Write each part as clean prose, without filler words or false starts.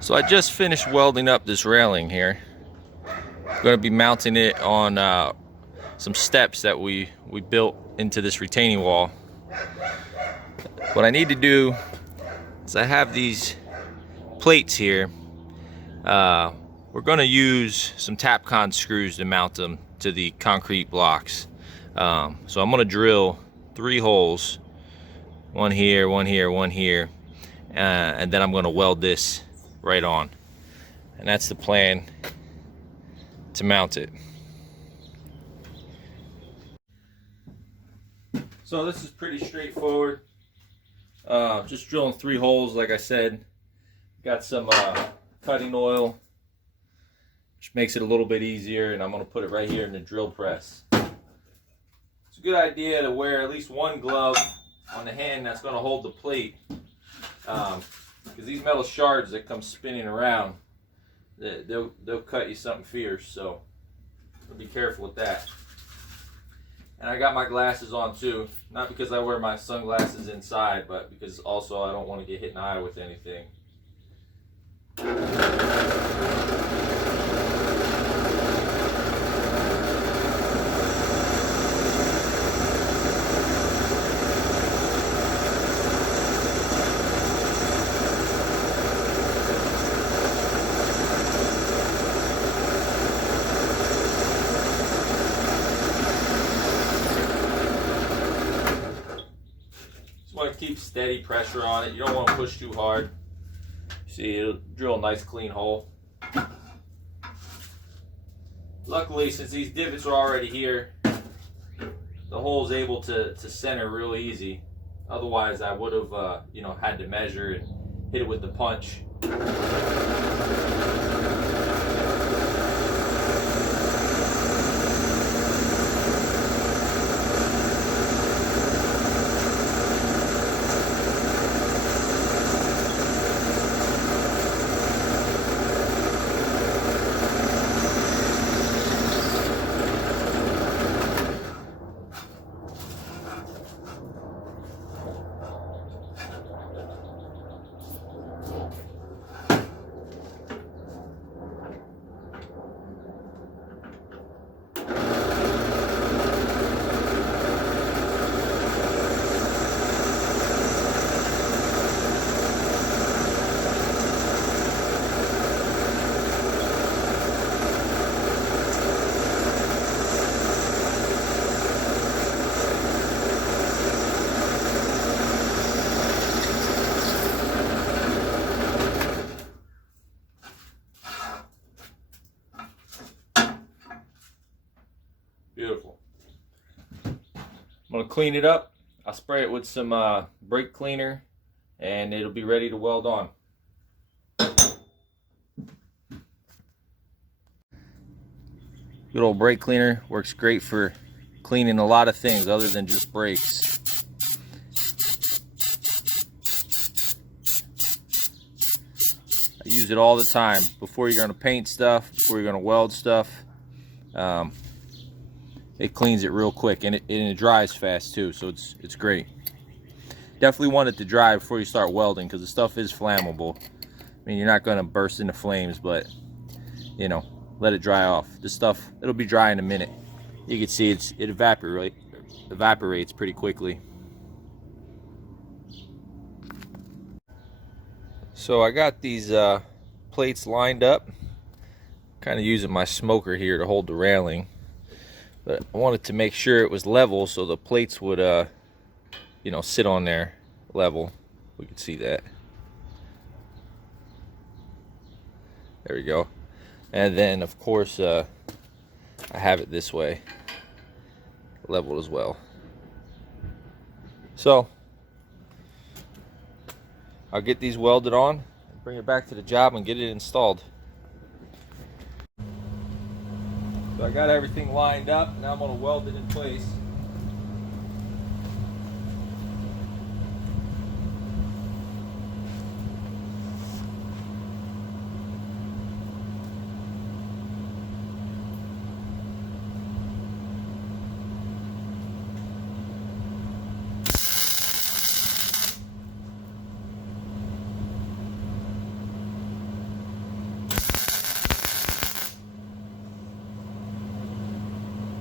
So I just finished welding up this railing here. I'm going to be mounting it on some steps that we built into this retaining wall. What I need to do is I have these plates here. We're going to use some Tapcon screws to mount them to the concrete blocks. So I'm going to drill 3 holes, one here, one here, one here, and then I'm going to weld this right on. And that's the plan to mount it. So this is pretty straightforward. Just drilling 3 holes, like I said. Got some cutting oil, which makes it a little bit easier, and I'm going to put it right here in the drill press. It's a good idea to wear at least one glove on the hand that's going to hold the plate, because these metal shards that come spinning around, they'll cut you something fierce, so be careful with that. And I got my glasses on too, not because I wear my sunglasses inside, but because also I don't want to get hit in the eye with anything. Want to keep steady pressure on it. You don't want to push too hard. See, it'll drill a nice clean hole. Luckily, since these divots are already here, the hole is able to center real easy. Otherwise, I would have had to measure and hit it with the punch. Beautiful. I'm going to clean it up. I'll spray it with some brake cleaner, and it'll be ready to weld on. Good old brake cleaner works great for cleaning a lot of things other than just brakes. I use it all the time before you're going to paint stuff, before you're going to weld stuff. It cleans it real quick, and it dries fast too, so it's great. Definitely want it to dry before you start welding, because the stuff is flammable. I mean, you're not going to burst into flames, but let it dry off. This stuff, it'll be dry in a minute. You can see it evaporates pretty quickly. So I got these plates lined up. Kind of using my smoker here to hold the railing. But I wanted to make sure it was level so the plates would, sit on there level. We can see that. There we go. And then, of course, I have it this way, leveled as well. So, I'll get these welded on, bring it back to the job, and get it installed. So I got everything lined up. Now I'm going to weld it in place.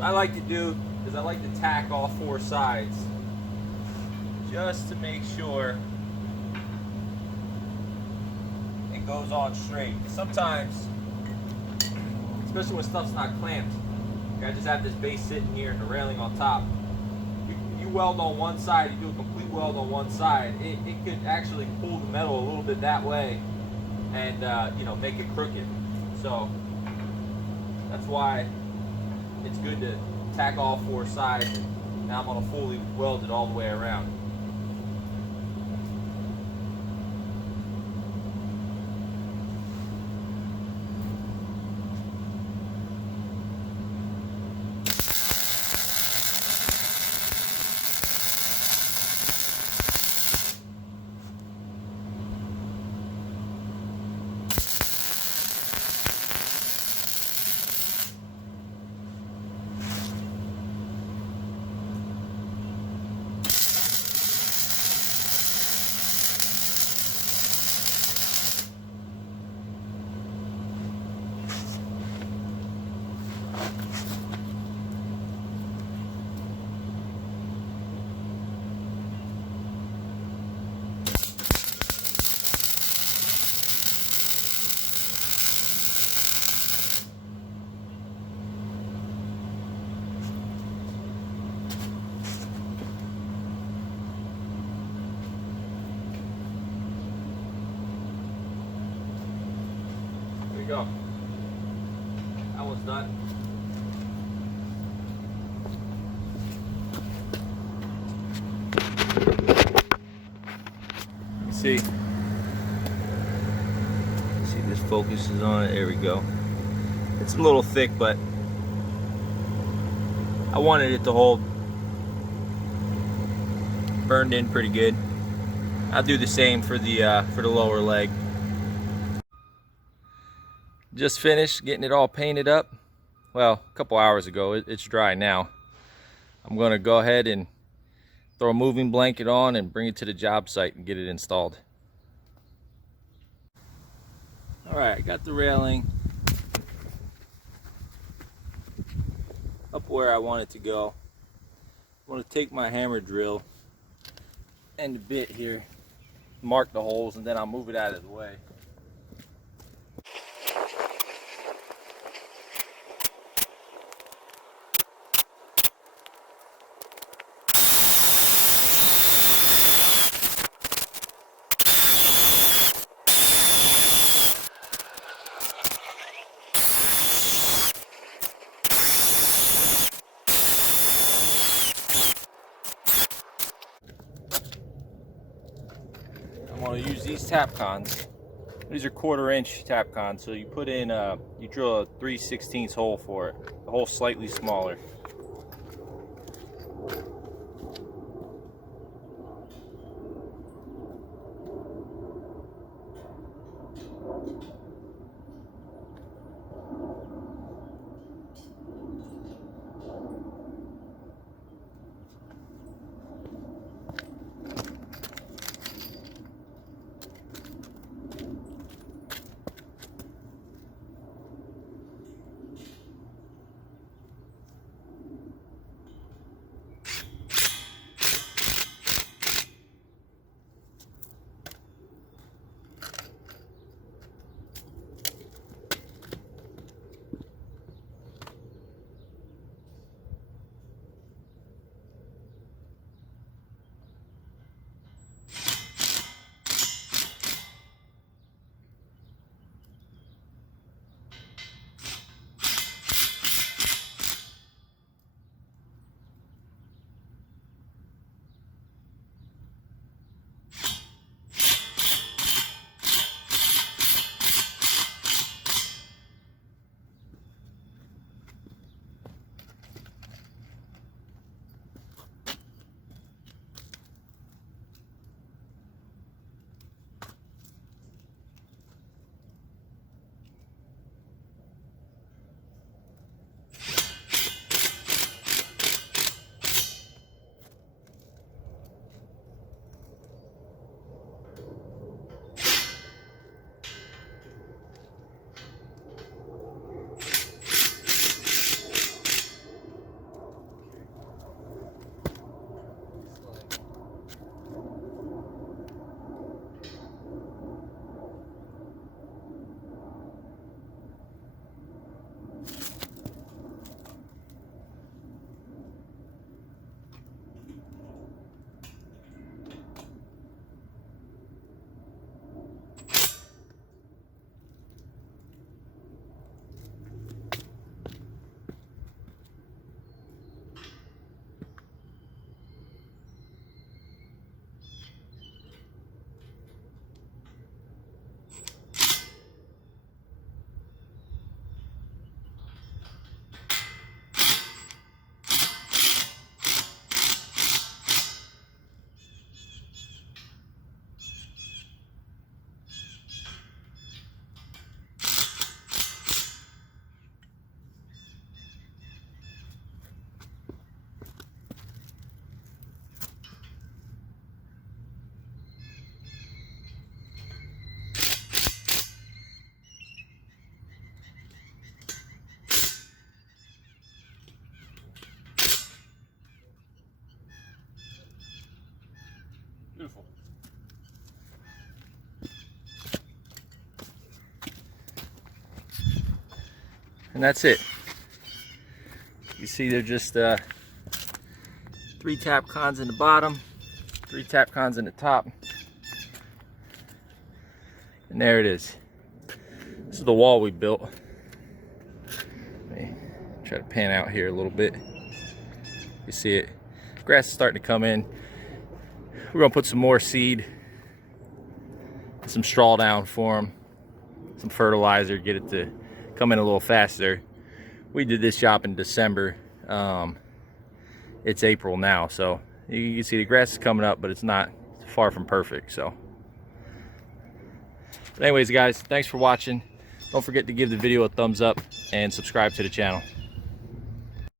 What I like to do is I like to tack all 4 sides just to make sure it goes on straight. Sometimes, especially when stuff's not clamped, I just have this base sitting here and the railing on top. You weld on one side, you do a complete weld on one side, it could actually pull the metal a little bit that way and you know, make it crooked. So that's why it's good to tack all 4 sides, and now I'm going to fully weld it all the way around. Go. That one's done. You see this focuses on it. There we go. It's a little thick, but I wanted it to hold. Burned in pretty good. I'll do the same for the lower leg. Just finished getting it all painted up. Well, a couple hours ago. It's dry now. I'm going to go ahead and throw a moving blanket on and bring it to the job site and get it installed. Alright, I got the railing up where I want it to go. I'm going to take my hammer drill and the bit here, mark the holes, and then I'll move it out of the way. I'm going to use these tap cons. These are 1/4 inch tap cons, so you put in you drill a 3/16 hole for it. The hole slightly smaller. and that's it. You see they're just 3 tap cons in the bottom, 3 tap cons in the top, and there it is. This is the wall we built. Let me try to pan out here a little bit. You see it. Grass is starting to come in. We're gonna put some more seed, some straw down for them, some fertilizer, get it to come in a little faster. We did this job in December. It's April now, so you can see the grass is coming up, but it's not far from perfect. So, but anyways, guys, thanks for watching. Don't forget to give the video a thumbs up and subscribe to the channel.